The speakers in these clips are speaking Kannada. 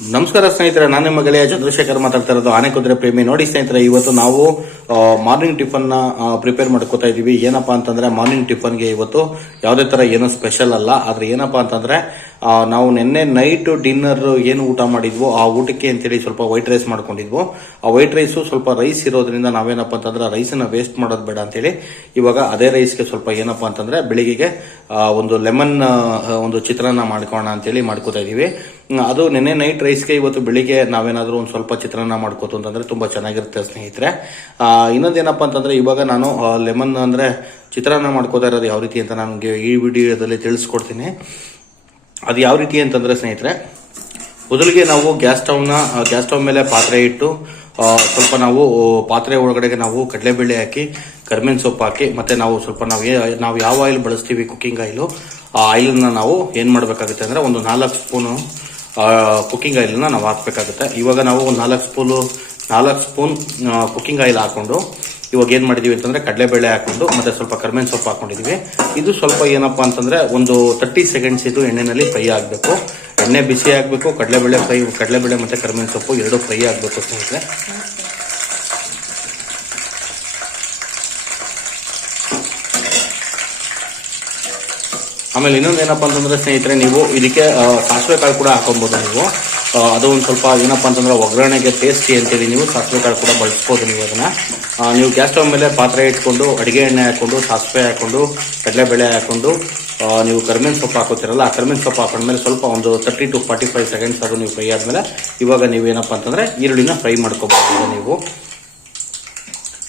ನಮಸ್ಕಾರ ಸ್ನೇಹಿತರೆ, ನಾನು ನಿಮ್ಮ ಗೆಳೆಯ ಚಂದ್ರಶೇಖರ್ ಮಾತಾಡ್ತಾ ಇರೋದು ಆನೆಕುದ್ರೆ ಪ್ರೇಮಿ. ನೋಡಿ ಸ್ನೇಹಿತರೆ, ಇವತ್ತು ನಾವು ಮಾರ್ನಿಂಗ್ ಟಿಫನ್ ನ ಪ್ರಿಪೇರ್ ಮಾಡ್ಕೋತಾ ಇದೀವಿ. ಏನಪ್ಪಾ ಅಂತಂದ್ರೆ ಮಾರ್ನಿಂಗ್ ಟಿಫನ್ಗೆ ಇವತ್ತು ಯಾವುದೇ ತರ ಏನೋ ಸ್ಪೆಷಲ್ ಅಲ್ಲ. ಆದ್ರೆ ಏನಪ್ಪಾ ಅಂತಂದ್ರೆ ನಾವು ನಿನ್ನೆ ನೈಟ್ ಡಿನ್ನರ್ ಏನು ಊಟ ಮಾಡಿದ್ವು ಆ ಊಟಕ್ಕೆ ಅಂತೇಳಿ ಸ್ವಲ್ಪ ವೈಟ್ ರೈಸ್ ಮಾಡ್ಕೊಂಡಿದ್ವು. ಆ ವೈಟ್ ರೈಸ್ ಸ್ವಲ್ಪ ರೈಸ್ ಇರೋದ್ರಿಂದ ನಾವೇನಪ್ಪ ಅಂತಂದ್ರೆ ರೈಸ್ ನ ವೇಸ್ಟ್ ಮಾಡೋದು ಬೇಡ ಅಂತೇಳಿ ಇವಾಗ ಅದೇ ರೈಸ್ಗೆ ಸ್ವಲ್ಪ ಏನಪ್ಪಾ ಅಂತಂದ್ರೆ ಬೆಳಿಗ್ಗೆಗೆ ಒಂದು ಲೆಮನ್ ಒಂದು ಚಿತ್ರಾನ್ನ ಮಾಡ್ಕೋಣ ಅಂತೇಳಿ ಮಾಡ್ಕೋತಾ ಇದೀವಿ. ಅದು ನಿನ್ನೆ ನೈಟ್ ರೈಸ್ಗೆ ಇವತ್ತು ಬೆಳಿಗ್ಗೆ ನಾವೇನಾದ್ರೂ ಒಂದು ಸ್ವಲ್ಪ ಚಿತ್ರಾನ್ನ ಮಾಡ್ಕೋತು ಅಂತಂದ್ರೆ ತುಂಬಾ ಚೆನ್ನಾಗಿರುತ್ತೆ ಸ್ನೇಹಿತರೆ. ಇನ್ನೊಂದೇನಪ್ಪ ಅಂತಂದ್ರೆ ಇವಾಗ ನಾನು ಲೆಮನ್ ಅಂದ್ರೆ ಚಿತ್ರಾನ್ನ ಮಾಡ್ಕೋತಾ ಇರೋದು ಯಾವ ರೀತಿ ಅಂತ ನನಗೆ ಈ ವಿಡಿಯೋದಲ್ಲಿ ತಿಳಿಸ್ಕೊಡ್ತೀನಿ. ಅದು ಯಾವ ರೀತಿ ಅಂತಂದ್ರೆ ಸ್ನೇಹಿತರೆ, ಮೊದಲಿಗೆ ನಾವು ಗ್ಯಾಸ್ ಸ್ಟವ್ ಮೇಲೆ ಪಾತ್ರೆ ಇಟ್ಟು ಸ್ವಲ್ಪ ನಾವು ಪಾತ್ರೆ ಒಳಗಡೆಗೆ ನಾವು ಕಡಲೆಬೇಳೆ ಹಾಕಿ ಕರಿಬೇವಿನ ಸೊಪ್ಪು ಹಾಕಿ ಮತ್ತೆ ನಾವು ಸ್ವಲ್ಪ ನಾವು ಯಾವ ಆಯಿಲ್ ಬಳಸ್ತೀವಿ ಕುಕ್ಕಿಂಗ್ ಆಯಿಲ್, ಆ ಆಯಿಲ್ನ ನಾವು ಏನ್ ಮಾಡ್ಬೇಕಾಗುತ್ತೆ ಅಂದ್ರೆ ಒಂದು 4 ಸ್ಪೂನು ಕುಕ್ಕಿಂಗ್ ಆಯಿಲ್ನ ನಾವು ಹಾಕ್ಬೇಕಾಗುತ್ತೆ. ಇವಾಗ ನಾವು ಒಂದು 4 ಸ್ಪೂನ್ ಕುಕ್ಕಿಂಗ್ ಆಯಿಲ್ ಹಾಕೊಂಡು ಇವಾಗ ಏನ್ ಮಾಡಿದೀವಿ ಅಂತಂದ್ರೆ ಕಡಲೆಬೇಳೆ ಹಾಕೊಂಡು ಮತ್ತೆ ಸ್ವಲ್ಪ ಕರಿಬೇವಿನ ಸೊಪ್ಪು ಹಾಕೊಂಡಿದೀವಿ. ಇದು ಸ್ವಲ್ಪ ಏನಪ್ಪಾ ಅಂತಂದ್ರೆ ಒಂದು 30 ಸೆಕೆಂಡ್ಸ್ ಇದು ಎಣ್ಣೆನಲ್ಲಿ ಫ್ರೈ ಆಗಬೇಕು. ಎಣ್ಣೆ ಬಿಸಿ ಆಗಬೇಕು, ಕಡಲೆಬೇಳೆ ಮತ್ತೆ ಕರಿಬೇವಿನ ಸೊಪ್ಪು ಎರಡು ಫ್ರೈ ಆಗಬೇಕು ಸ್ನೇಹಿತರೆ. ಆಮೇಲೆ ಇನ್ನೊಂದು ಏನಪ್ಪಾ ಅಂತಂದ್ರೆ ಸ್ನೇಹಿತರೆ, ನೀವು ಇದಕ್ಕೆ ಸಾಸಿವೆ ಕಾಳು ಕೂಡ ಹಾಕೊಬಹುದು. ನೀವು ಅದು ಒಂದು ಸ್ವಲ್ಪ ಏನಪ್ಪಾ ಅಂತಂದ್ರೆ ಒಗ್ಗರಣೆಗೆ ಟೇಸ್ಟಿ ಅಂತೇಳಿ ನೀವು ಸಾಸಿವೆ ಕಾಳು ಕೂಡ ಬಳಸ್ಬೋದು. ನೀವು ಅದನ್ನ ನೀವು ಗ್ಯಾಸ್ ಸ್ಟವ್ ಮೇಲೆ ಪಾತ್ರೆ ಇಟ್ಕೊಂಡು ಅಡಿಗೆ ಎಣ್ಣೆ ಹಾಕೊಂಡು ಸಾಸಿವೆ ಹಾಕೊಂಡು ಕಡಲೆಬೇಳೆ ಹಾಕೊಂಡು ನೀವು ಕರಿಬೇವಿನ ಸೊಪ್ಪು ಹಾಕೋತಿರಲ್ಲ, ಆ ಕರಿಬೇವಿನ ಸೊಪ್ಪು ಹಾಕೊಂಡ್ಮೇಲೆ ಸ್ವಲ್ಪ ಒಂದು 30 to 45 ಸೆಕೆಂಡ್ಸ್ ಅದು ನೀವು ಫ್ರೈ ಆದ್ಮೇಲೆ ಇವಾಗ ನೀವೇನಪ್ಪಾ ಅಂತಂದ್ರೆ ಈರುಳ್ಳಿನ ಫ್ರೈ ಮಾಡ್ಕೋಬಹುದು. ನೀವು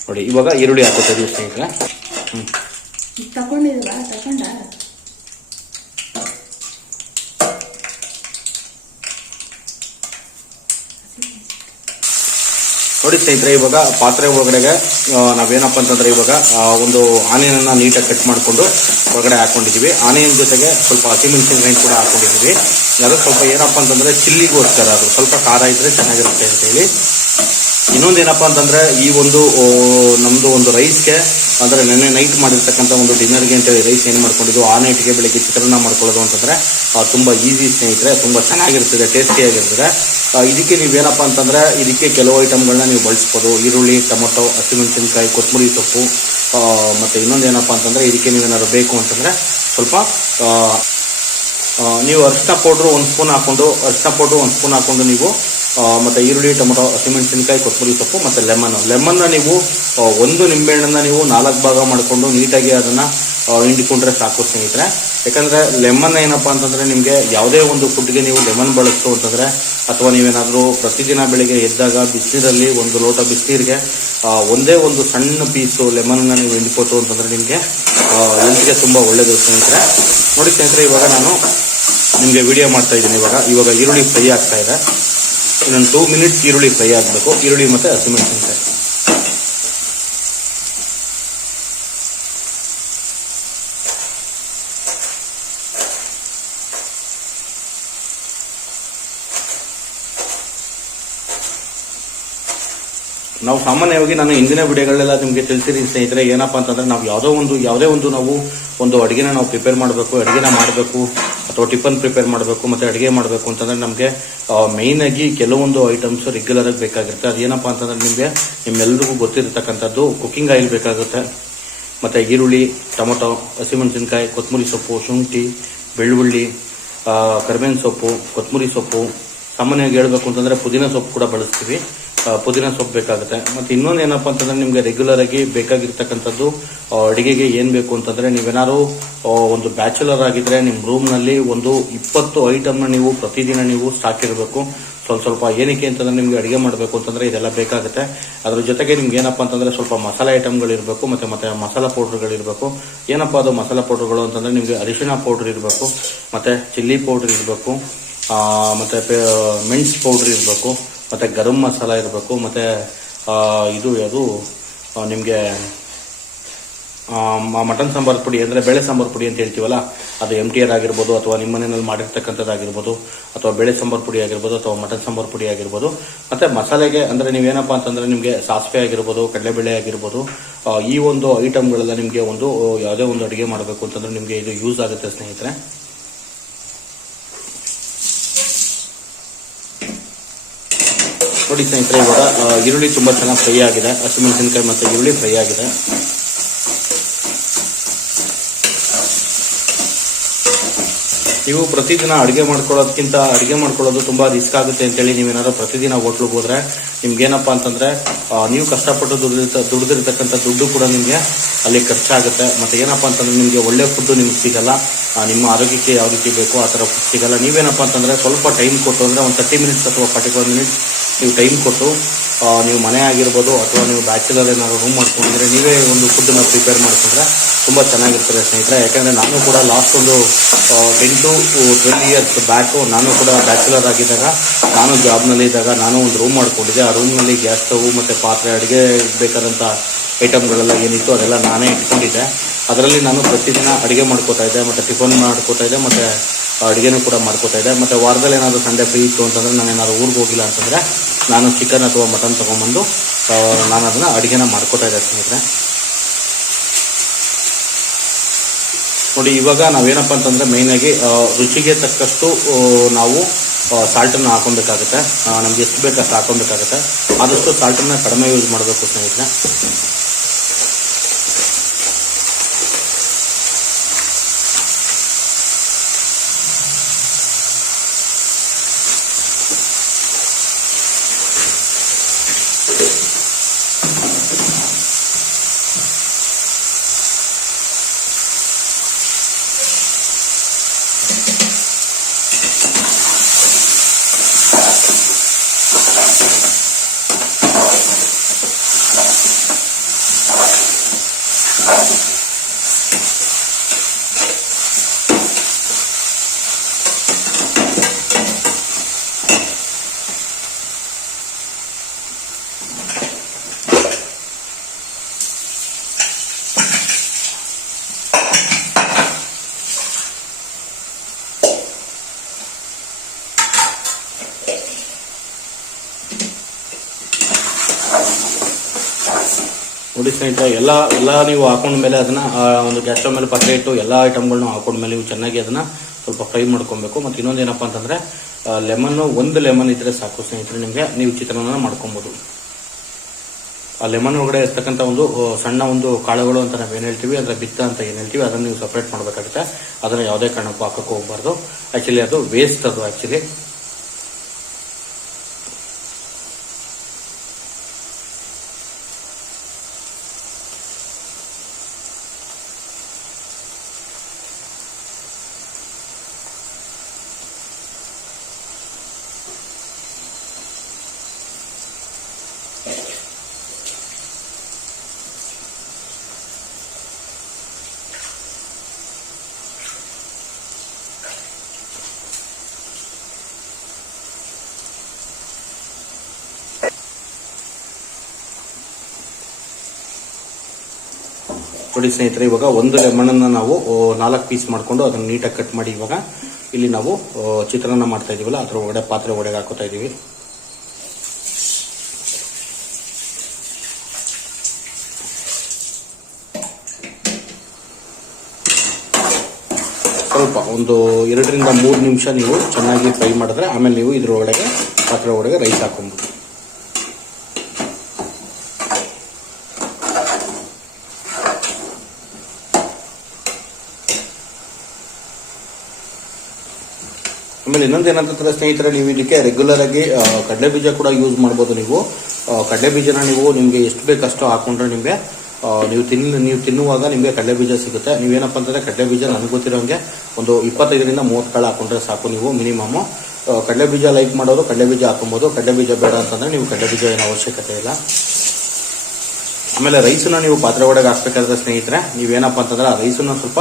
ನೋಡಿ ಇವಾಗ ಈರುಳ್ಳಿ ಹಾಕೋತಾ ಇದೀವಿ ಸ್ನೇಹಿತರೆ. ನೋಡಿ ಸ್ನೇಹಿತರೆ, ಇವಾಗ ಪಾತ್ರೆ ಒಳಗಡೆಗೆ ನಾವೇನಪ್ಪ ಅಂತಂದ್ರೆ ಇವಾಗ ಒಂದು ಆನಿಯನ್ ಅನ್ನ ನೀಟಾಗಿ ಕಟ್ ಮಾಡಿಕೊಂಡು ಒಳಗಡೆ ಹಾಕೊಂಡಿದೀವಿ. ಆನಿಯನ್ ಜೊತೆಗೆ ಸ್ವಲ್ಪ ಹಸಿಮೆಣಸಿನಕಾಯಿ ಕೂಡ ಹಾಕೊಂಡಿದೀವಿ. ಅದು ಸ್ವಲ್ಪ ಏನಪ್ಪಾ ಅಂತಂದ್ರೆ ಚಿಲ್ಲಿಗೋಸ್ಕರ, ಅದು ಸ್ವಲ್ಪ ಖಾರ ಇದ್ರೆ ಚೆನ್ನಾಗಿರುತ್ತೆ ಅಂತ ಹೇಳಿ. ಇನ್ನೊಂದೇನಪ್ಪಾ ಅಂತಂದ್ರೆ ಈ ಒಂದು ನಮ್ದು ಒಂದು ರೈಸ್ಗೆ ಅಂದ್ರೆ ನೆನ್ನೆ ನೈಟ್ ಮಾಡಿರ್ತಕ್ಕಂಥ ಒಂದು ಡಿನ್ನರ್ಗೆ ಅಂತೇಳಿ ರೈಸ್ ಏನ್ ಮಾಡ್ಕೊಂಡಿದ್ದು ಆ ನೈಟ್ಗೆ ಬೆಳಿಗ್ಗೆ ಚಿತ್ರಾನ್ನ ಮಾಡ್ಕೊಳ್ಳೋದು ಅಂತಂದ್ರೆ ತುಂಬಾ ಈಸಿ ಸ್ನೇಹಿತರೆ, ತುಂಬಾ ಚೆನ್ನಾಗಿರ್ತದೆ, ಟೇಸ್ಟಿಯಾಗಿರ್ತದೆ. ಇದಕ್ಕೆ ನೀವೇನಪ್ಪಾ ಅಂತಂದ್ರೆ ಇದಕ್ಕೆ ಕೆಲವು ಐಟಮ್ಗಳನ್ನ ನೀವು ಬಳಸ್ಬೋದು. ಈರುಳ್ಳಿ, ಟೊಮೊಟೊ, ಹಸಿಮೆಣಸಿನಕಾಯಿ, ಕೊತ್ತಂಬರಿ ಸೊಪ್ಪು, ಮತ್ತೆ ಇನ್ನೊಂದೇನಪ್ಪಾ ಅಂತಂದ್ರೆ ಇದಕ್ಕೆ ನೀವೇನಾದ್ರು ಬೇಕು ಅಂತಂದ್ರೆ ಸ್ವಲ್ಪ ನೀವು ಅರಿಶಿನ ಪೌಡ್ರು 1 ಸ್ಪೂನ್ ಹಾಕೊಂಡು ನೀವು ಮತ್ತೆ ಈರುಳ್ಳಿ, ಟೊಮೊಟೊ, ಹಸಿಮೆಣಸಿನಕಾಯಿ, ಕೊತ್ತಂಬರಿ ಸೊಪ್ಪು ಮತ್ತೆ ಲೆಮನ್ನ ನೀವು ಒಂದು ನಿಂಬೆಹಣ್ಣನ್ನ ನೀವು 4 ಭಾಗ ಮಾಡಿಕೊಂಡು ನೀಟಾಗಿ ಅದನ್ನ ಹಿಂಡಿಕೊಂಡ್ರೆ ಸಾಕು ಸ್ನೇಹಿತರೆ. ಯಾಕಂದ್ರೆ ಲೆಮನ್ ಏನಪ್ಪಾ ಅಂತಂದ್ರೆ ನಿಮ್ಗೆ ಯಾವುದೇ ಒಂದು ಫುಡ್ಗೆ ನೀವು ಲೆಮನ್ ಬಳಸ್ತು ಅಂತಂದ್ರೆ ಅಥವಾ ನೀವೇನಾದ್ರೂ ಪ್ರತಿದಿನ ಬೆಳಿಗ್ಗೆ ಎದ್ದಾಗ ಬಿಸಿನೀರಲ್ಲಿ 1 ಲೋಟ ಬಿಸಿನೀರಿಗೆ ಒಂದೇ ಒಂದು ಸಣ್ಣ ಪೀಸು ಲೆಮನ್ ನೀವು ಹಿಂಡ್ಕೋತು ಅಂತಂದ್ರೆ ನಿಮ್ಗೆ ಹೆಲ್ತ್ಗೆ ತುಂಬಾ ಒಳ್ಳೇದು ಸ್ನೇಹಿತರೆ. ನೋಡಿ ಸ್ನೇಹಿತರೆ, ಇವಾಗ ನಾನು ನಿಮ್ಗೆ ವಿಡಿಯೋ ಮಾಡ್ತಾ ಇದ್ದೀನಿ. ಇವಾಗ ಈರುಳ್ಳಿ ಫ್ರೈ ಆಗ್ತಾ ಇದೆ. ಇನ್ನೊಂದು 2 ಮಿನಿಟ್ಸ್ ಈರುಳ್ಳಿ ಫ್ರೈ ಆಗಬೇಕು. ಈರುಳ್ಳಿ ಮತ್ತೆ ಹಸಿಮೆಣಸಿನಕಾಯಿ. ನಾವು ಸಾಮಾನ್ಯವಾಗಿ ನಾನು ಹಿಂದಿನ ವಿಡಿಯೋಗಳೆಲ್ಲ ನಿಮಗೆ ತಿಳಿಸಿದ್ದೀನಿ ಸ್ನೇಹಿತರೆ. ಏನಪ್ಪಾ ಅಂತಂದ್ರೆ ನಾವು ಯಾವುದೇ ಒಂದು ನಾವು ಒಂದು ಅಡುಗೆನ ನಾವು ಪ್ರಿಪೇರ್ ಮಾಡಬೇಕು, ಅಡುಗೆನ ಮಾಡಬೇಕು ಅಥವಾ ಟಿಫನ್ ಪ್ರಿಪೇರ್ ಮಾಡಬೇಕು ಮತ್ತೆ ಅಡುಗೆ ಮಾಡಬೇಕು ಅಂತಂದ್ರೆ ನಮಗೆ ಮೇಯ್ನ್ ಆಗಿ ಕೆಲವೊಂದು ಐಟಮ್ಸ್ ರೆಗ್ಯುಲರ್ ಆಗಿ ಬೇಕಾಗಿರುತ್ತೆ. ಅದೇನಪ್ಪಾ ಅಂತಂದ್ರೆ ನಿಮ್ಮೆಲ್ಲರಿಗೂ ಗೊತ್ತಿರತಕ್ಕಂಥದ್ದು ಕುಕ್ಕಿಂಗ್ ಆಯಿಲ್ ಬೇಕಾಗುತ್ತೆ, ಮತ್ತೆ ಈರುಳ್ಳಿ, ಟೊಮೊಟೊ, ಹಸಿಮೆಣಸಿನಕಾಯಿ, ಕೊತ್ತಂಬರಿ ಸೊಪ್ಪು, ಶುಂಠಿ, ಬೆಳ್ಳುಳ್ಳಿ, ಕರಿಬೇವಿನ ಸೊಪ್ಪು, ಕೊತ್ತಂಬರಿ ಸೊಪ್ಪು, ಸಾಮಾನ್ಯವಾಗಿ ಹೇಳ್ಬೇಕು ಅಂತಂದ್ರೆ ಪುದೀನ ಸೊಪ್ಪು ಕೂಡ ಬಳಸ್ತೀವಿ. ಪುದೀನ ಸೊಪ್ಪು ಬೇಕಾಗುತ್ತೆ. ಮತ್ತೆ ಇನ್ನೊಂದು ಏನಪ್ಪಾ ಅಂತಂದ್ರೆ ನಿಮ್ಗೆ ರೆಗ್ಯುಲರ್ ಆಗಿ ಬೇಕಾಗಿರ್ತಕ್ಕಂಥದ್ದು ಅಡಿಗೆಗೆ ಏನ್ ಬೇಕು ಅಂತಂದ್ರೆ ನೀವೇನಾದ್ರು ಒಂದು ಬ್ಯಾಚುಲರ್ ಆಗಿದ್ರೆ ನಿಮ್ ರೂಮ್ ನಲ್ಲಿ ಒಂದು 20 ಐಟಮ್ನ ನೀವು ಪ್ರತಿದಿನ ನೀವು ಸ್ಟಾಕ್ ಇರಬೇಕು. ಸ್ವಲ್ಪ ಏನಕ್ಕೆ ಅಂತಂದ್ರೆ ನಿಮ್ಗೆ ಅಡಿಗೆ ಮಾಡಬೇಕು ಅಂತಂದ್ರೆ ಇದೆಲ್ಲ ಬೇಕಾಗುತ್ತೆ. ಅದ್ರ ಜೊತೆಗೆ ನಿಮ್ಗೆ ಏನಪ್ಪಾ ಅಂತಂದ್ರೆ ಸ್ವಲ್ಪ ಮಸಾಲೆ ಐಟಮ್ಗಳು ಇರಬೇಕು, ಮತ್ತೆ ಮಸಾಲಾ ಪೌಡರ್ಗಳು ಇರಬೇಕು. ಏನಪ್ಪಾ ಅದು ಮಸಾಲಾ ಪೌಡರ್ಗಳು ಅಂತಂದ್ರೆ ನಿಮ್ಗೆ ಅರಿಶಿಣ ಪೌಡರ್ ಇರಬೇಕು, ಮತ್ತೆ ಚಿಲ್ಲಿ ಪೌಡರ್ ಇರಬೇಕು, ಮತ್ತೆ ಮೆಣಸು ಪೌಡರ್ ಇರಬೇಕು, ಮತ್ತೆ ಗರಂ ಮಸಾಲ ಇರಬೇಕು, ಮತ್ತೆ ಅದು ನಿಮಗೆ ಮಟನ್ ಸಾಂಬಾರ್ ಪುಡಿ ಅಂದ್ರೆ ಬೇಳೆ ಸಾಂಬಾರ್ ಪುಡಿ ಅಂತ ಹೇಳ್ತೀವಲ್ಲ, ಅದು MTR ಆಗಿರ್ಬೋದು ಅಥವಾ ನಿಮ್ಮ ಮನೆಯಲ್ಲಿ ಮಾಡಿರ್ತಕ್ಕಂಥದ್ದಾಗಿರ್ಬೋದು ಅಥವಾ ಬೇಳೆ ಸಾಂಬಾರ್ ಪುಡಿ ಆಗಿರ್ಬೋದು ಅಥವಾ ಮಟನ್ ಸಾಂಬಾರ್ ಪುಡಿ ಆಗಿರ್ಬೋದು. ಮತ್ತೆ ಮಸಾಲೆಗೆ ಅಂದ್ರೆ ನೀವೇನಪ್ಪಾ ಅಂತಂದ್ರೆ ನಿಮಗೆ ಸಾಸಿವೆ ಆಗಿರ್ಬೋದು, ಕಡಲೆಬೇಳೆ ಆಗಿರ್ಬೋದು, ಈ ಒಂದು ಐಟಮ್ಗಳೆಲ್ಲ ನಿಮಗೆ ಒಂದು ಯಾವುದೇ ಒಂದು ಅಡುಗೆ ಮಾಡಬೇಕು ಅಂತಂದ್ರೆ ನಿಮಗೆ ಇದು ಯೂಸ್ ಆಗುತ್ತೆ ಸ್ನೇಹಿತರೆ. ನೋಡಿ ಸ್ನೇಹಿತರೆ, ಇವಾಗ ಈರುಳ್ಳಿ ತುಂಬ ಚೆನ್ನಾಗಿ ಫ್ರೈ ಆಗಿದೆ. ಹಸಿಮೆಣಸಿನಕಾಯಿ ಮತ್ತು ಈರುಳ್ಳಿ ಫ್ರೈ ಆಗಿದೆ. ನೀವು ಪ್ರತಿದಿನ ಅಡುಗೆ ಮಾಡ್ಕೊಳ್ಳೋದು ತುಂಬ ರಿಸ್ಕ್ ಆಗುತ್ತೆ ಅಂತೇಳಿ ನೀವೇನಾದ್ರೂ ಪ್ರತಿದಿನ ಹೋಟ್ಲಿಗೆ ಹೋದ್ರೆ ನಿಮ್ಗೇನಪ್ಪ ಅಂತಂದರೆ ನೀವು ಕಷ್ಟಪಟ್ಟು ದುಡಿದಿರ್ತಕ್ಕಂಥ ದುಡ್ಡು ಕೂಡ ನಿಮಗೆ ಅಲ್ಲಿ ಖರ್ಚಾಗುತ್ತೆ. ಮತ್ತು ಏನಪ್ಪ ಅಂತಂದರೆ ನಿಮಗೆ ಒಳ್ಳೆ ಫುಡ್ಡು ನಿಮ್ಗೆ ಸಿಗಲ್ಲ. ನಿಮ್ಮ ಆರೋಗ್ಯಕ್ಕೆ ಯಾವ ರೀತಿ ಬೇಕೋ ಆ ಥರ ಫುಡ್ ಸಿಗಲ್ಲ. ನೀವೇನಪ್ಪ ಅಂತಂದರೆ ಸ್ವಲ್ಪ ಟೈಮ್ ಕೊಟ್ಟು, ಅಂದರೆ ಒಂದು 30 ಮಿನಿಟ್ಸ್ ಅಥವಾ 45 ಮಿನಿಟ್ಸ್ ನೀವು ಟೈಮ್ ಕೊಟ್ಟು ನೀವು ಮನೆ ಆಗಿರ್ಬೋದು ಅಥವಾ ನೀವು ಬ್ಯಾಚುಲರ್ ಏನಾದ್ರು ರೂಮ್ ಮಾಡ್ಕೊಂಡಿದ್ರೆ ನೀವೇ ಒಂದು ಫುಡ್ಡನ್ನು ಪ್ರಿಪೇರ್ ಮಾಡಿಕೊಂಡ್ರೆ ತುಂಬ ಚೆನ್ನಾಗಿರ್ತದೆ ಸ್ನೇಹಿತರೆ. ಯಾಕೆಂದರೆ ನಾನು ಕೂಡ ಲಾಸ್ಟ್ ಒಂದು 10 to 12 ಇಯರ್ಸ್ ಬ್ಯಾಕು ನಾನು ಕೂಡ ಬ್ಯಾಚುಲರ್ ಆಗಿದ್ದಾಗ, ನಾನು ಜಾಬ್ನಲ್ಲಿ ಇದ್ದಾಗ ನಾನು ಒಂದು ರೂಮ್ ಮಾಡ್ಕೊಂಡಿದ್ದೆ. ಆ ರೂಮ್ನಲ್ಲಿ ಗ್ಯಾಸ್ ಸ್ಟವ್ ಮತ್ತು ಪಾತ್ರೆ, ಅಡುಗೆ ಬೇಕಾದಂಥ ಐಟಮ್ಗಳೆಲ್ಲ ಏನಿತ್ತು ಅದೆಲ್ಲ ನಾನೇ ಇಟ್ಕೊಂಡಿದ್ದೆ. ಅದರಲ್ಲಿ ನಾನು ಪ್ರತಿದಿನ ಅಡುಗೆ ಮಾಡ್ಕೋತಾ ಇದ್ದೆ, ಮತ್ತು ಟಿಫನ್ ಮಾಡ್ಕೋತಾ ಇದ್ದೆ, ಮತ್ತು ಅಡುಗೆನೂ ಕೂಡ ಮಾಡ್ಕೋತಾ ಇದ್ದೆ. ಮತ್ತು ವಾರದಲ್ಲಿ ಏನಾದರೂ ಸಂಡೇ ಫ್ರೀ ಇತ್ತು ಅಂತಂದರೆ, ನಾನು ಏನಾದ್ರು ಊರಿಗೆ ಹೋಗಿಲ್ಲ ಅಂತಂದರೆ ನಾನು ಚಿಕನ್ ಅಥವಾ ಮಟನ್ ತೊಗೊಂಬಂದು ನಾನು ಅದನ್ನು ಅಡುಗೆನ ಮಾಡ್ಕೋತಾ ಇದ್ದೆ ಸ್ನೇಹಿತರೆ. ನೋಡಿ, ಇವಾಗ ನಾವೇನಪ್ಪ ಅಂತಂದರೆ ಮೇಯ್ನಾಗಿ ರುಚಿಗೆ ತಕ್ಕಷ್ಟು ನಾವು ಸಾಲ್ಟನ್ನು ಹಾಕೊಬೇಕಾಗುತ್ತೆ. ನಮ್ಗೆ ಎಷ್ಟು ಬೇಕು ಅಷ್ಟು ಹಾಕೊಬೇಕಾಗುತ್ತೆ. ಆದಷ್ಟು ಸಾಲ್ಟನ್ನು ಕಡಿಮೆ ಯೂಸ್ ಮಾಡಬೇಕು ಸ್ನೇಹಿತರೆ. ನೋಡಿ ಸ್ನೇಹಿತರೆ, ಎಲ್ಲ ನೀವು ಹಾಕೊಂಡ್ಮೇಲೆ ಅದನ್ನು ಒಂದು ಗ್ಯಾಸ್ ಸ್ಟವ್ ಮೇಲೆ ಪಾತ್ರೆ ಇಟ್ಟು ಎಲ್ಲ ಐಟಮ್ಗಳನ್ನ ಹಾಕೊಂಡ್ಮೇಲೆ ನೀವು ಚೆನ್ನಾಗಿ ಅದನ್ನು ಸ್ವಲ್ಪ ಫ್ರೈ ಮಾಡ್ಕೊಬೇಕು. ಮತ್ತು ಇನ್ನೊಂದು ಏನಪ್ಪ ಅಂತಂದರೆ ಒಂದು ಲೆಮನ್ ಇದ್ದರೆ ಸಾಕು ಸ್ನೇಹಿತರೆ, ನಿಮಗೆ ನೀವು ಚಿತ್ರಾನ್ನ ಮಾಡ್ಕೊಬೋದು. ಆ ಲೆಮನ್ ಒಳಗಡೆ ಇರ್ತಕ್ಕಂಥ ಒಂದು ಸಣ್ಣ ಒಂದು ಕಾಳುಗಳು ಅಂತ ನಾವೇನು ಹೇಳ್ತೀವಿ, ಅದರ ಬಿತ್ತ ಅಂತ ಏನು ಹೇಳ್ತೀವಿ, ಅದನ್ನು ನೀವು ಸಪ್ರೇಟ್ ಮಾಡಬೇಕಾಗುತ್ತೆ. ಅದನ್ನು ಯಾವುದೇ ಕಾರಣಕ್ಕೂ ಹಾಕಕ್ಕೆ ಹೋಗ್ಬಾರ್ದು. ಆ್ಯಕ್ಚುಲಿ ಅದು ವೇಸ್ಟ್ ಅದು ಆ್ಯಕ್ಚುಲಿ. ನೋಡಿ ಸ್ನೇಹಿತರೆ, ಇವಾಗ ಒಂದು ಲೆಮನನ್ನು ನಾವು 4 ಪೀಸ್ ಮಾಡಿಕೊಂಡು ಅದನ್ನು ನೀಟಾಗಿ ಕಟ್ ಮಾಡಿ ಇವಾಗ ಇಲ್ಲಿ ನಾವು ಚಿತ್ರಾನ್ನ ಮಾಡ್ತಾ ಇದೀವಲ್ಲ ಅದರ ಒಳಗಡೆ ಪಾತ್ರೆ ಒಳಗೆ ಹಾಕೋತಾ ಇದೀವಿ. ಸ್ವಲ್ಪ ಒಂದು 2 ರಿಂದ 3 ನಿಮಿಷ ನೀವು ಚೆನ್ನಾಗಿ ಫ್ರೈ ಮಾಡಿದ್ರೆ ಆಮೇಲೆ ನೀವು ಇದ್ರೊಳಗೆ ಪಾತ್ರೆ ಒಳಗೆ ರೈಸ್ ಹಾಕೊಂಬೋದು. ಆಮೇಲೆ ಇನ್ನೊಂದು ಏನಂತಂದ್ರೆ ಸ್ನೇಹಿತರೆ, ನೀವು ಇದಕ್ಕೆ ರೆಗ್ಯುಲರ್ ಆಗಿ ಕಡಲೆ ಬೀಜ ಕೂಡ ಯೂಸ್ ಮಾಡ್ಬೋದು. ನೀವು ಕಡಲೆ ಬೀಜನ ನೀವು ನಿಮಗೆ ಎಷ್ಟು ಬೇಕಷ್ಟು ಹಾಕೊಂಡ್ರೆ ನಿಮಗೆ ನೀವು ತಿನ್ನುವಾಗ ನಿಮಗೆ ಕಡಲೆ ಬೀಜ ಸಿಗುತ್ತೆ. ನೀವೇನಪ್ಪ ಅಂತಂದ್ರೆ ಕಡಲೆ ಬೀಜ ನನಗೆ ಗೊತ್ತಿರೋಂಗೆ ಒಂದು 25 ರಿಂದ 30 ಕಾಳು ಹಾಕೊಂಡ್ರೆ ಸಾಕು. ನೀವು ಮಿನಿಮಮ್ ಕಡಲೆ ಬೀಜ ಲೈಕ್ ಮಾಡೋರು ಕಡಲೆ ಬೀಜ ಹಾಕೊಬೋದು. ಕಡಲೆ ಬೀಜ ಬೇಡ ಅಂತಂದ್ರೆ ನೀವು ಕಡಲೆ ಬೀಜ ಏನು ಅವಶ್ಯಕತೆ ಇಲ್ಲ. ಆಮೇಲೆ ರೈಸನ್ನ ನೀವು ಪಾತ್ರೆ ಒಳಗೆ ಹಾಕ್ಬೇಕಾದ್ರೆ ಸ್ನೇಹಿತರೆ, ನೀವೇನಪ್ಪ ಅಂತಂದ್ರೆ ಆ ರೈಸನ್ನ ಸ್ವಲ್ಪ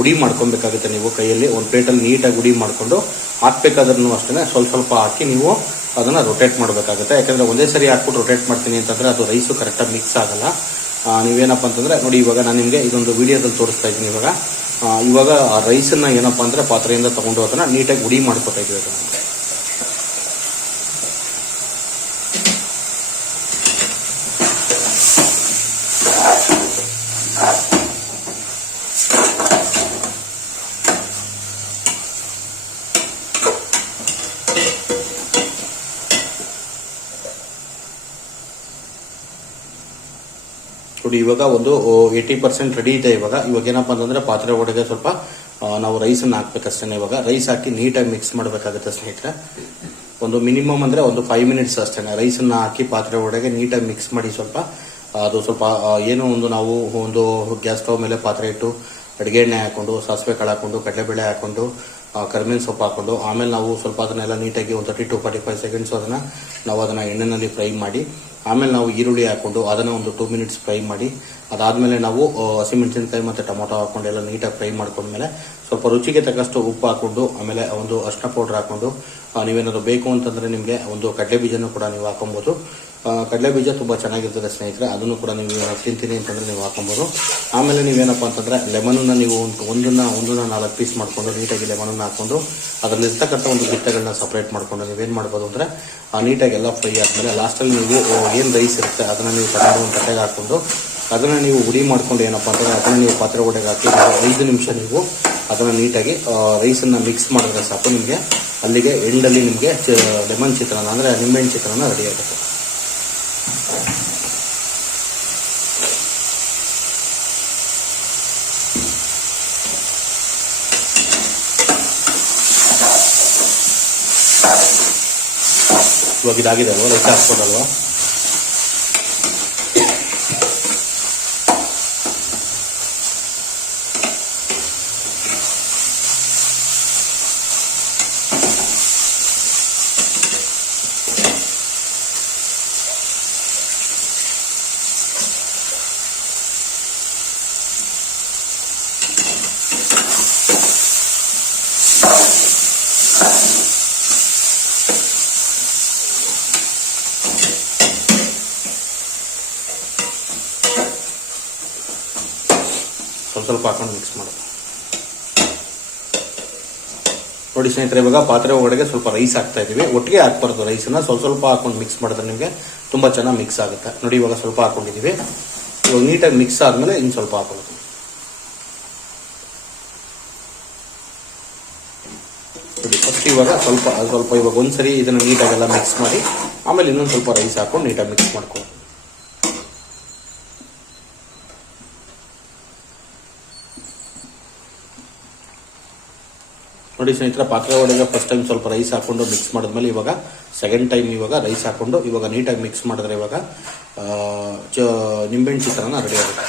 ಉಡಿ ಮಾಡ್ಕೊಬೇಕಾಗುತ್ತೆ. ನೀವು ಕೈಯಲ್ಲಿ ಒಂದು ಪ್ಲೇಟಲ್ಲಿ ನೀಟಾಗಿ ಉಡಿ ಮಾಡಿಕೊಂಡು ಹಾಕ್ಬೇಕಾದ್ರೂ ಅಷ್ಟೇ ಸ್ವಲ್ಪ ಹಾಕಿ ನೀವು ಅದನ್ನು ರೊಟೇಟ್ ಮಾಡಬೇಕಾಗುತ್ತೆ. ಯಾಕಂದರೆ ಒಂದೇ ಸರಿ ಹಾಕ್ಬಿಟ್ಟು ರೊಟೇಟ್ ಮಾಡ್ತೀನಿ ಅಂತಂದರೆ ಅದು ರೈಸು ಕರೆಕ್ಟಾಗಿ ಮಿಕ್ಸ್ ಆಗಲ್ಲ. ನೀವೇನಪ್ಪ ಅಂತಂದರೆ ನೋಡಿ, ಇವಾಗ ನಾನು ನಿಮಗೆ ಇದೊಂದು ವಿಡಿಯೋದಲ್ಲಿ ತೋರಿಸ್ತಾ ಇದ್ದೀನಿ. ಇವಾಗ ಆ ರೈಸನ್ನು ಏನಪ್ಪ ಅಂದರೆ ಪಾತ್ರೆಯಿಂದ ತೊಗೊಂಡು ಅದನ್ನು ನೀಟಾಗಿ ಉಡಿ ಮಾಡ್ಕೊತಾ ಇದ್ದೀವಿ. ಅದನ್ನು ನೋಡಿ ಇವಾಗ ಒಂದು 80% ರೆಡಿ ಇದೆ. ಇವಾಗ ಏನಪ್ಪಾ ಅಂತಂದ್ರೆ ಪಾತ್ರೆ ಒಳಗೆ ಸ್ವಲ್ಪ ನಾವು ರೈಸನ್ನು ಹಾಕ್ಬೇಕಷ್ಟೇ. ಇವಾಗ ರೈಸ್ ಹಾಕಿ ನೀಟಾಗಿ ಮಿಕ್ಸ್ ಮಾಡಬೇಕಾಗುತ್ತೆ ಸ್ನೇಹಿತರೆ. ಒಂದು ಮಿನಿಮಮ್ ಅಂದ್ರೆ ಒಂದು 5 ಮಿನಿಟ್ಸ್ ಅಷ್ಟೇ. ರೈಸನ್ನು ಹಾಕಿ ಪಾತ್ರೆ ಒಳಗೆ ನೀಟಾಗಿ ಮಿಕ್ಸ್ ಮಾಡಿ ಸ್ವಲ್ಪ ಅದು ಸ್ವಲ್ಪ ಏನೋ ಒಂದು ನಾವು ಒಂದು ಗ್ಯಾಸ್ ಸ್ಟವ್ ಮೇಲೆ ಪಾತ್ರೆ ಇಟ್ಟು ಅಡುಗೆ ಎಣ್ಣೆ ಹಾಕೊಂಡು ಸಾಸಿವೆ ಕಾಳು ಹಾಕೊಂಡು ಕಡಲೆಬೇಳೆ ಹಾಕೊಂಡು ಕರಿಬೇವಿನ ಸೊಪ್ಪು ಹಾಕೊಂಡು ಆಮೇಲೆ ನಾವು ಸ್ವಲ್ಪ ಅದನ್ನೆಲ್ಲ ನೀಟಾಗಿ ಒಂದು 30 to 45 ಸೆಕೆಂಡ್ಸ್ ನಾವು ಅದನ್ನ ಎಣ್ಣೆನಲ್ಲಿ ಫ್ರೈ ಮಾಡಿ ಆಮೇಲೆ ನಾವು ಈರುಳ್ಳಿ ಹಾಕೊಂಡು ಅದನ್ನ ಒಂದು 2 ಮಿನಿಟ್ಸ್ ಫ್ರೈ ಮಾಡಿ ಅದಾದ್ಮೇಲೆ ನಾವು ಹಸಿಮೆಣಸಿನಕಾಯಿ ಮತ್ತೆ ಟೊಮೊಟೊ ಹಾಕೊಂಡು ಎಲ್ಲ ನೀಟಾಗಿ ಫ್ರೈ ಮಾಡ್ಕೊಂಡ್ಮೇಲೆ ಸ್ವಲ್ಪ ರುಚಿಗೆ ತಕ್ಕಷ್ಟು ಉಪ್ಪು ಹಾಕೊಂಡು ಆಮೇಲೆ ಒಂದು ಅರಿಶಿನ ಪೌಡರ್ ಹಾಕೊಂಡು ನೀವೇನಾದ್ರು ಬೇಕು ಅಂತಂದ್ರೆ ನಿಮಗೆ ಒಂದು ಕಡಲೆ ಬೀಜನೂ ಕೂಡ ನೀವು ಹಾಕೊಬಹುದು. ಕಡಲೆ ಬೀಜ ತುಂಬಾ ಚೆನ್ನಾಗಿರ್ತದೆ ಸ್ನೇಹಿತರೆ, ಅದನ್ನು ಕೂಡ ನೀವು ತಿಂತೀನಿ ಅಂತಂದ್ರೆ ನೀವು ಹಾಕೊಬಹುದು. ಆಮೇಲೆ ನೀವೇನಪ್ಪ ಅಂತಂದ್ರೆ ಲೆಮನ್ನ ನೀವು ಒಂದನ್ನ 4 ಪೀಸ್ ಮಾಡ್ಕೊಂಡು ನೀಟಾಗಿ ಲೆಮನ್ನ ಹಾಕೊಂಡು ಅದರಲ್ಲಿ ಇರ್ತಕ್ಕಂಥ ಒಂದು ಗಿತ್ತಗಳನ್ನ ಸಪರೇಟ್ ಮಾಡ್ಕೊಂಡು ನೀವೇನ್ ಮಾಡ್ಬೋದು ಅಂದ್ರೆ ನೀಟಾಗಿ ಎಲ್ಲ ಫ್ರೈ ಆದ್ಮೇಲೆ ಲಾಸ್ಟಲ್ಲಿ ನೀವು ಏನ್ ರೈಸ್ ಇರುತ್ತೆ ಅದನ್ನ ನೀವು ತಗೊಂಡು ಒಂದು ತಟ್ಟೆಗೆ ಹಾಕೊಂಡು ಅದನ್ನ ನೀವು ಉಡಿ ಮಾಡ್ಕೊಂಡು ಏನಪ್ಪಾ ಅಂತಂದ್ರೆ ಅದನ್ನ ನೀವು ಪಾತ್ರೆ ಒಳಗೆ ಹಾಕಿ 5 ನಿಮಿಷ ನೀವು ಅದನ್ನ ನೀಟಾಗಿ ರೈಸನ್ನ ಮಿಕ್ಸ್ ಮಾಡಿದ್ರೆ ಸಾಕು. ನಿಮಗೆ ಅಲ್ಲಿಗೆ ಎಂಡಲ್ಲಿ ನಿಮಗೆ ಲೆಮನ್ ಚಿತ್ರಾನ್ನ ಅಂದ್ರೆ ನಿಂಬೆಹಣ್ಣು ಚಿತ್ರಾನ್ನ ರೆಡಿ ಆಗುತ್ತೆ. ಇವಾಗ ಇದಾಗಿದೆ ಅಲ್ವಾ, ರೈಸ್ ಹಾಕ್ಬೋದಲ್ವಾ. ಸ್ವಲ್ಪ ಹಾಕೊಂಡು ಮಿಕ್ಸ್ ಮಾಡೋದು. ನೋಡಿ ಸ್ನೇಹಿತರೆ, ಇವಾಗ ಪಾತ್ರೆ ಒಳಗಡೆ ಸ್ವಲ್ಪ ರೈಸ್ ಹಾಕ್ತಾ ಇದೀವಿ. ಒಟ್ಟಿಗೆ ಹಾಕ್ಬಾರ್ದು, ರೈಸನ್ನ ಸ್ವಲ್ಪ ಹಾಕೊಂಡು ಮಿಕ್ಸ್ ಮಾಡಿದ್ರೆ ನಿಮಗೆ ತುಂಬಾ ಚೆನ್ನಾಗಿ ಮಿಕ್ಸ್ ಆಗುತ್ತೆ. ನೋಡಿ ಇವಾಗ ಸ್ವಲ್ಪ ಹಾಕೊಂಡಿದೀವಿ. ಇವಾಗ ನೀಟಾಗಿ ಮಿಕ್ಸ್ ಆದ್ಮೇಲೆ ಇನ್ನು ಸ್ವಲ್ಪ ಹಾಕೊಳ್ಳೋದು. ನೋಡಿ ಫಸ್ಟ್ ಇವಾಗ ಸ್ವಲ್ಪ ಇವಾಗ ಒಂದ್ಸರಿ ಇದನ್ನ ನೀಟಾಗೆಲ್ಲ ಮಿಕ್ಸ್ ಮಾಡಿ ಆಮೇಲೆ ಇನ್ನೊಂದು ಸ್ವಲ್ಪ ರೈಸ್ ಹಾಕೊಂಡು ನೀಟಾಗಿ ಮಿಕ್ಸ್ ಮಾಡ್ಕೊಳ್ಳೋದು. ನೋಡಿ ಸ್ನೇಹಿತರೆ, ಪಾತ್ರೆ ಒಳಗೆ ಫಸ್ಟ್ ಟೈಮ್ ಸ್ವಲ್ಪ ರೈಸ್ ಹಾಕೊಂಡು ಮಿಕ್ಸ್ ಮಾಡಿದ್ಮೇಲೆ ಇವಾಗ ಸೆಕೆಂಡ್ ಟೈಮ್ ಇವಾಗ ರೈಸ್ ಹಾಕೊಂಡು ಇವಾಗ ನೀಟಾಗಿ ಮಿಕ್ಸ್ ಮಾಡಿದ್ರೆ ಇವಾಗ ನಿಂಬೆಹಣ್ಣು ಚಿತ್ರಾನ್ನ ರೆಡಿ ಆಗುತ್ತೆ.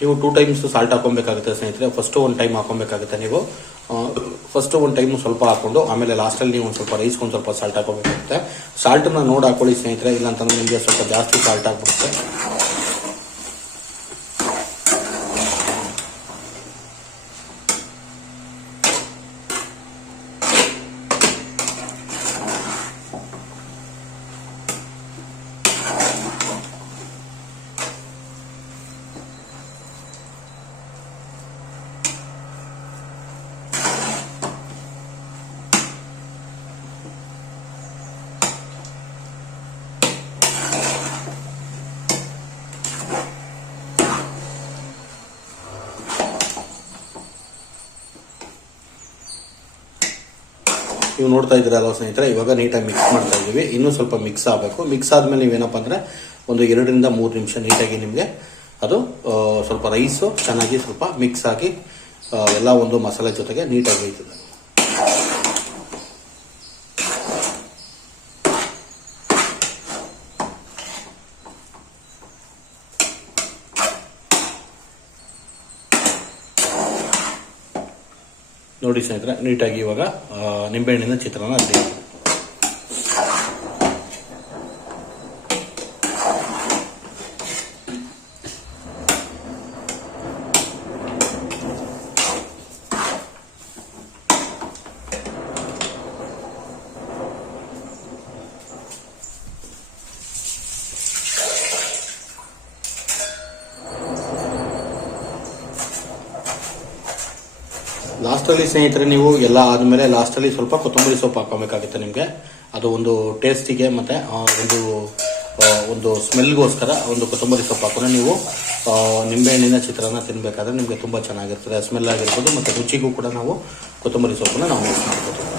ನೀವು 2 ಟೈಮ್ಸ್ ಸಾಲ್ಟ್ ಹಾಕೊಬೇಕಾಗುತ್ತೆ ಸ್ನೇಹಿತರೆ. ಫಸ್ಟ್ ಒಂದು ಟೈಮ್ ಹಾಕೊಬೇಕಾಗುತ್ತೆ. ನೀವು ಫಸ್ಟ್ ಒಂದು ಟೈಮ್ ಸ್ವಲ್ಪ ಹಾಕೊಂಡು ಆಮೇಲೆ ಲಾಸ್ಟಲ್ಲಿ ನೀವು ಒಂದು ಸ್ವಲ್ಪ ರೈಸ್ಗೆ ಒಂದು ಸ್ವಲ್ಪ ಸಾಲ್ಟ್ ಹಾಕೋಬೇಕಾಗುತ್ತೆ. ಸಾಲ್ಟನ್ನ ನೋಡಿ ಹಾಕೊಳ್ಳಿ ಸ್ನೇಹಿತರೆ, ಇಲ್ಲ ಅಂತಂದ್ರೆ ನಿಮಗೆ ಸ್ವಲ್ಪ ಜಾಸ್ತಿ ಸಾಲ್ಟ್ ಹಾಕ್ಬಿಡುತ್ತೆ. ನೀವು ನೋಡ್ತಾ ಇದ್ದೀರಲ್ಲ ಸ್ನೇಹಿತರೆ, ಇವಾಗ ನೀಟಾಗಿ ಮಿಕ್ಸ್ ಮಾಡ್ತಾ ಇದ್ದೀವಿ. ಇನ್ನೂ ಸ್ವಲ್ಪ ಮಿಕ್ಸ್ ಆಗಬೇಕು. ಮಿಕ್ಸ್ ಆದ್ಮೇಲೆ ನೀವೇನಪ್ಪ ಅಂದ್ರೆ ಒಂದು 2 ರಿಂದ 3 ನಿಮಿಷ ನೀಟಾಗಿ ನಿಮಗೆ ಅದು ಸ್ವಲ್ಪ ರೈಸು ಚೆನ್ನಾಗಿ ಸ್ವಲ್ಪ ಮಿಕ್ಸ್ ಆಗಿ ಎಲ್ಲ ಒಂದು ಮಸಾಲೆ ಜೊತೆಗೆ ನೀಟಾಗಿ ಬೇಯ್ತದೆ. ನೋಡಿ ಸ್ನೇಹಿತರೆ, ನೀಟಾಗಿ ಇವಾಗ ನಿಂಬೆಹಣ್ಣಿನ ಚಿತ್ರಾನ್ನ ರೆಡಿ. ಲಾಸ್ಟಲ್ಲಿ ಸ್ನೇಹಿತರೆ, ನೀವು ಎಲ್ಲ ಆದಮೇಲೆ ಲಾಸ್ಟಲ್ಲಿ ಸ್ವಲ್ಪ ಕೊತ್ತಂಬರಿ ಸೊಪ್ಪು ಹಾಕೋಬೇಕಾಗುತ್ತೆ ನಿಮಗೆ. ಅದು ಒಂದು ಟೇಸ್ಟಿಗೆ ಮತ್ತೆ ಒಂದು ಸ್ಮೆಲ್ಗೋಸ್ಕರ ಒಂದು ಕೊತ್ತಂಬರಿ ಸೊಪ್ಪು ಹಾಕೊಂಡ್ರೆ ನೀವು ನಿಂಬೆಹಣ್ಣಿನ ಚಿತ್ರಾನ್ನ ತಿನ್ಬೇಕಾದ್ರೆ ನಿಮಗೆ ತುಂಬಾ ಚೆನ್ನಾಗಿರ್ತದೆ. ಸ್ಮೆಲ್ ಆಗಿರ್ಬೋದು ಮತ್ತೆ ರುಚಿಗೂ ಕೂಡ ನಾವು ಕೊತ್ತಂಬರಿ ಸೊಪ್ಪನ್ನ ನಾವು ಯೂಸ್ ಮಾಡ್ಬೋದು.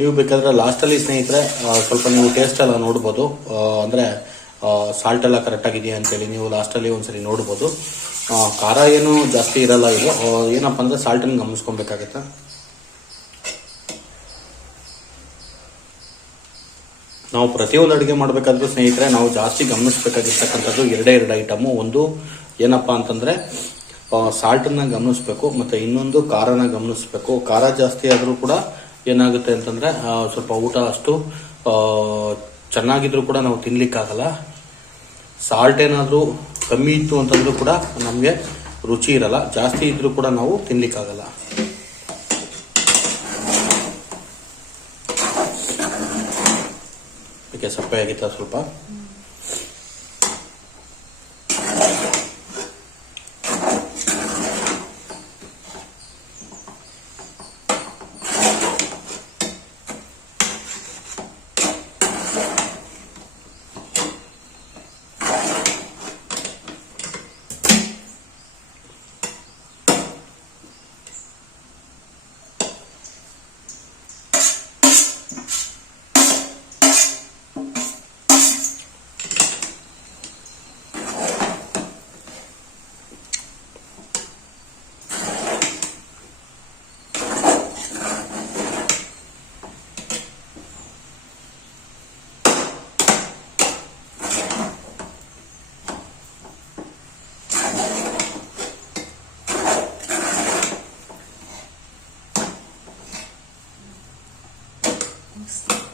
ನೀವು ಬೇಕಾದ್ರೆ ಲಾಸ್ಟಲ್ಲಿ ಸ್ನೇಹಿತರೆ ಸ್ವಲ್ಪ ನೀವು ಟೇಸ್ಟ್ ಎಲ್ಲ ನೋಡ್ಬೋದು, ಅಂದರೆ ಸಾಲ್ಟ್ ಎಲ್ಲ ಕರೆಕ್ಟಾಗಿದೆಯಾ ಅಂತೇಳಿ ನೀವು ಲಾಸ್ಟಲ್ಲಿ ಒಂದ್ಸರಿ ನೋಡ್ಬೋದು. ಖಾರ ಏನು ಜಾಸ್ತಿ ಇರಲ್ಲ ಇದು, ಏನಪ್ಪ ಅಂದರೆ ಸಾಲ್ಟನ್ನು ಗಮನಿಸ್ಕೊಬೇಕಾಗತ್ತೆ. ನಾವು ಪ್ರತಿಯೊಂದು ಅಡುಗೆ ಮಾಡಬೇಕಾದ್ರೂ ಸ್ನೇಹಿತರೆ ನಾವು ಜಾಸ್ತಿ ಗಮನಿಸ್ಬೇಕಾಗಿರ್ತಕ್ಕಂಥದ್ದು ಎರಡೇ ಐಟಮು. ಒಂದು ಏನಪ್ಪ ಅಂತಂದರೆ ಸಾಲ್ಟನ್ನು ಗಮನಿಸ್ಬೇಕು, ಮತ್ತು ಇನ್ನೊಂದು ಖಾರನ ಗಮನಿಸ್ಬೇಕು. ಖಾರ ಜಾಸ್ತಿ ಆದರೂ ಕೂಡ ಏನಾಗುತ್ತೆ ಅಂತಂದರೆ ಸ್ವಲ್ಪ ಊಟ ಅಷ್ಟು ಚೆನ್ನಾಗಿದ್ರೂ ಕೂಡ ನಾವು ತಿನ್ಲಿಕ್ಕಾಗಲ್ಲ. ಸಾಲ್ಟ್ ಏನಾದರೂ ಕಮ್ಮಿ ಇತ್ತು ಅಂತಂದ್ರೂ ಕೂಡ ನಮಗೆ ರುಚಿ ಇರಲ್ಲ, ಜಾಸ್ತಿ ಇದ್ರೂ ಕೂಡ ನಾವು ತಿನ್ಲಿಕ್ಕಾಗಲ್ಲ. ಅದಕ್ಕೆ ಸಪ್ಪೆ ಆಗಿತ್ತ ಸ್ವಲ್ಪ.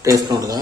ಟೇಸ್ಟ್ ನೋಡ್ದಾ?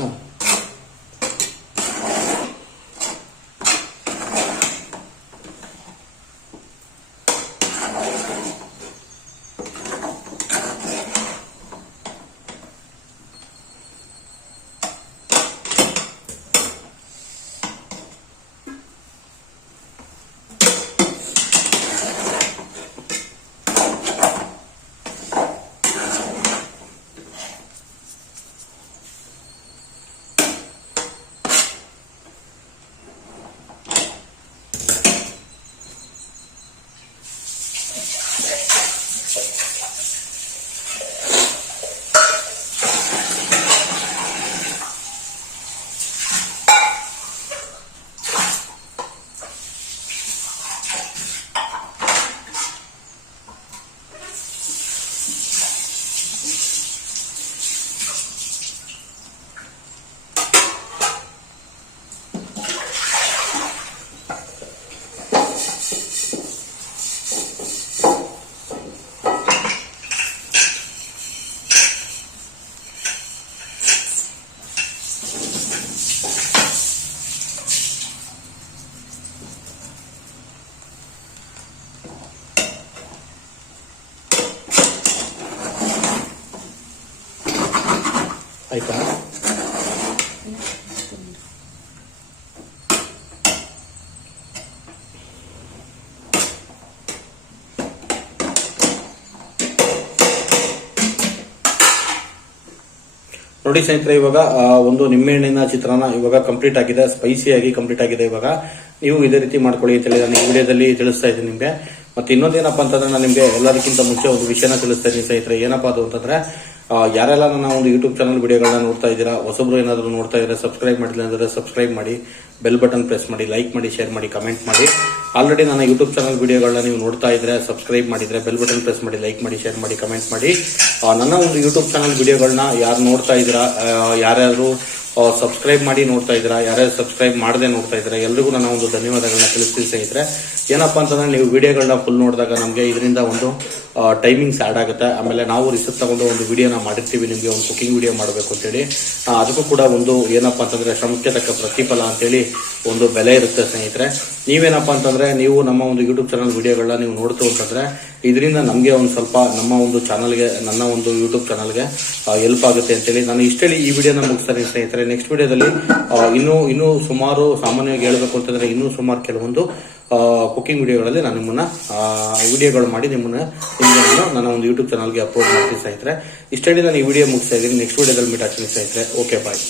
ಆಯ್ತಾ? ನೋಡಿ ಸ್ನೇಹಿತರೆ, ಇವಾಗ ಒಂದು ನಿಂಬೆಹಣ್ಣಿನ ಚಿತ್ರಾನ್ನ ಇವಾಗ ಕಂಪ್ಲೀಟ್ ಆಗಿದೆ, ಸ್ಪೈಸಿಯಾಗಿ ಕಂಪ್ಲೀಟ್ ಆಗಿದೆ. ಇವಾಗ ನೀವು ಇದೇ ರೀತಿ ಮಾಡ್ಕೊಳ್ಳಿ ಅಂತೇಳಿ ನಾನು ಈ ವಿಡಿಯೋದಲ್ಲಿ ತಿಳಿಸ್ತಾ ಇದ್ದೀನಿ ನಿಮಗೆ. ಮತ್ತೆ ಇನ್ನೊಂದೇನಪ್ಪ ಅಂತಂದ್ರೆ ನಾನು ನಿಮಗೆ ಎಲ್ಲದಕ್ಕಿಂತ ಮುಂಚೆ ಒಂದು ವಿಷಯನ ತಿಳಿಸ್ತಾ ಇದ್ದೀನಿ ಸ್ನೇಹಿತರೆ. ಏನಪ್ಪಾ ಅದು ಅಂತಂದ್ರೆ, ಯಾರೆಲ್ಲ ನನ್ನ ಒಂದು ಯೂಟ್ಯೂಬ್ ಚಾನಲ್ ವಿಡಿಯೋಗಳನ್ನ ನೋಡ್ತಾ ಇದ್ದೀರಾ, ಹೊಸಬ್ರು ಏನಾದರೂ ನೋಡ್ತಾ ಇದ್ರೆ ಸಬ್ಸ್ಕ್ರೈಬ್ ಮಾಡಿಲ್ಲ ಅಂದ್ರೆ ಸಬ್ಸ್ಕ್ರೈಬ್ ಮಾಡಿ, ಬೆಲ್ ಬಟನ್ ಪ್ರೆಸ್ ಮಾಡಿ, ಲೈಕ್ ಮಾಡಿ, ಶೇರ್ ಮಾಡಿ, ಕಮೆಂಟ್ ಮಾಡಿ. ಆಲ್ರೆಡಿ ನನ್ನ ಯೂಟ್ಯೂಬ್ ಚಾನಲ್ ವಿಡಿಯೋಗಳನ್ನ ನೀವು ನೋಡ್ತಾ ಇದ್ರೆ, ಸಬ್ಸ್ಕ್ರೈಬ್ ಮಾಡಿದ್ರೆ ಬೆಲ್ ಬಟನ್ ಪ್ರೆಸ್ ಮಾಡಿ, ಲೈಕ್ ಮಾಡಿ, ಶೇರ್ ಮಾಡಿ, ಕಮೆಂಟ್ ಮಾಡಿ. ನನ್ನ ಒಂದು ಯೂಟ್ಯೂಬ್ ಚಾನಲ್ ವಿಡಿಯೋಗಳನ್ನ ಯಾರು ನೋಡ್ತಾ ಇದ್ದೀರಾ, ಯಾರ್ಯಾರು ಸಬ್ಸ್ಕ್ರೈಬ್ ಮಾಡಿ ನೋಡ್ತಾ ಇದ್ದೀರಾ, ಯಾರ್ಯಾರು ಸಬ್ಸ್ಕ್ರೈಬ್ ಮಾಡದೆ ನೋಡ್ತಾ ಇದ್ದೀರಾ ಎಲ್ರಿಗೂ ನನ್ನ ಒಂದು ಧನ್ಯವಾದಗಳನ್ನ ತಿಳಿಸ್ತೀನಿ ಸ್ನೇಹಿತರೆ. ಏನಪ್ಪಾ ಅಂತಂದ್ರೆ ನೀವು ವಿಡಿಯೋಗಳನ್ನ ಫುಲ್ ನೋಡಿದಾಗ ನಮಗೆ ಇದರಿಂದ ಒಂದು ಟೈಮಿಂಗ್ಸ್ ಆ್ಯಡ್ ಆಗುತ್ತೆ. ಆಮೇಲೆ ನಾವು ರಿಸರ್ಚ್ ತಗೊಂಡು ಒಂದು ವಿಡಿಯೋನ ಮಾಡಿರ್ತೀವಿ, ನಿಮಗೆ ಒಂದು ಕುಕಿಂಗ್ ವಿಡಿಯೋ ಮಾಡಬೇಕು ಅಂತೇಳಿ. ಅದಕ್ಕೂ ಕೂಡ ಒಂದು ಏನಪ್ಪಾ ಅಂತಂದ್ರೆ ಶ್ರಮಕ್ಕೆ ತಕ್ಕ ಪ್ರತಿಫಲ ಅಂತೇಳಿ ಒಂದು ಬೆಲೆ ಇರುತ್ತೆ ಸ್ನೇಹಿತರೆ. ನೀವೇನಪ್ಪಾ ಅಂತಂದ್ರೆ ನೀವು ನಮ್ಮ ಒಂದು ಯೂಟ್ಯೂಬ್ ಚಾನಲ್ ವಿಡಿಯೋಗಳನ್ನ ನೀವು ನೋಡ್ತು ಅಂತಂದ್ರೆ ಇದರಿಂದ ನಮಗೆ ಒಂದು ಸ್ವಲ್ಪ ನಮ್ಮ ಒಂದು ಚಾನಲ್ಗೆ, ನನ್ನ ಒಂದು ಯೂಟ್ಯೂಬ್ ಚಾನಲ್ಗೆ ಹೆಲ್ಪ್ ಆಗುತ್ತೆ ಅಂತೇಳಿ ನಾನು ಇಷ್ಟೇಳಿ ಈ ವಿಡಿಯೋನ ಮುಗಿಸ್ತೀನಿ ಸ್ನೇಹಿತರೆ. ನೆಕ್ಸ್ಟ್ ವಿಡಿಯೋದಲ್ಲಿ ಇನ್ನೂ ಸುಮಾರು, ಸಾಮಾನ್ಯವಾಗಿ ಹೇಳ್ಬೇಕು ಅಂತಂದ್ರೆ ಇನ್ನೂ ಸುಮಾರು ಕೆಲವೊಂದು ಕುಕಿಂಗ್ ವಿಡಿಯೋಗಳಲ್ಲಿ ನಾನು ನಿಮ್ಮನ್ನ ವಿಡಿಯೋಗಳು ಮಾಡಿ ನಿಮಗೆ ನನ್ನ ಒಂದು ಯೂಟ್ಯೂಬ್ ಚಾನಲ್ಗೆ ಅಪ್ಲೋಡ್ ಮಾಡ್ತೀನಿ ಸ್ನೇಹಿತರೆ. ಇಷ್ಟೇಳಿ ನಾನು ಈ ವಿಡಿಯೋ ಮುಗಿಸ್ತಾ ಇದ್ದೀನಿ. ನೆಕ್ಸ್ಟ್ ವಿಡಿಯೋದಲ್ಲಿ ಮೀಟ್ ಆಗ್ತೀನಿ ಸ್ನೇಹಿತರೆ. ಓಕೆ, ಬಾಯ್.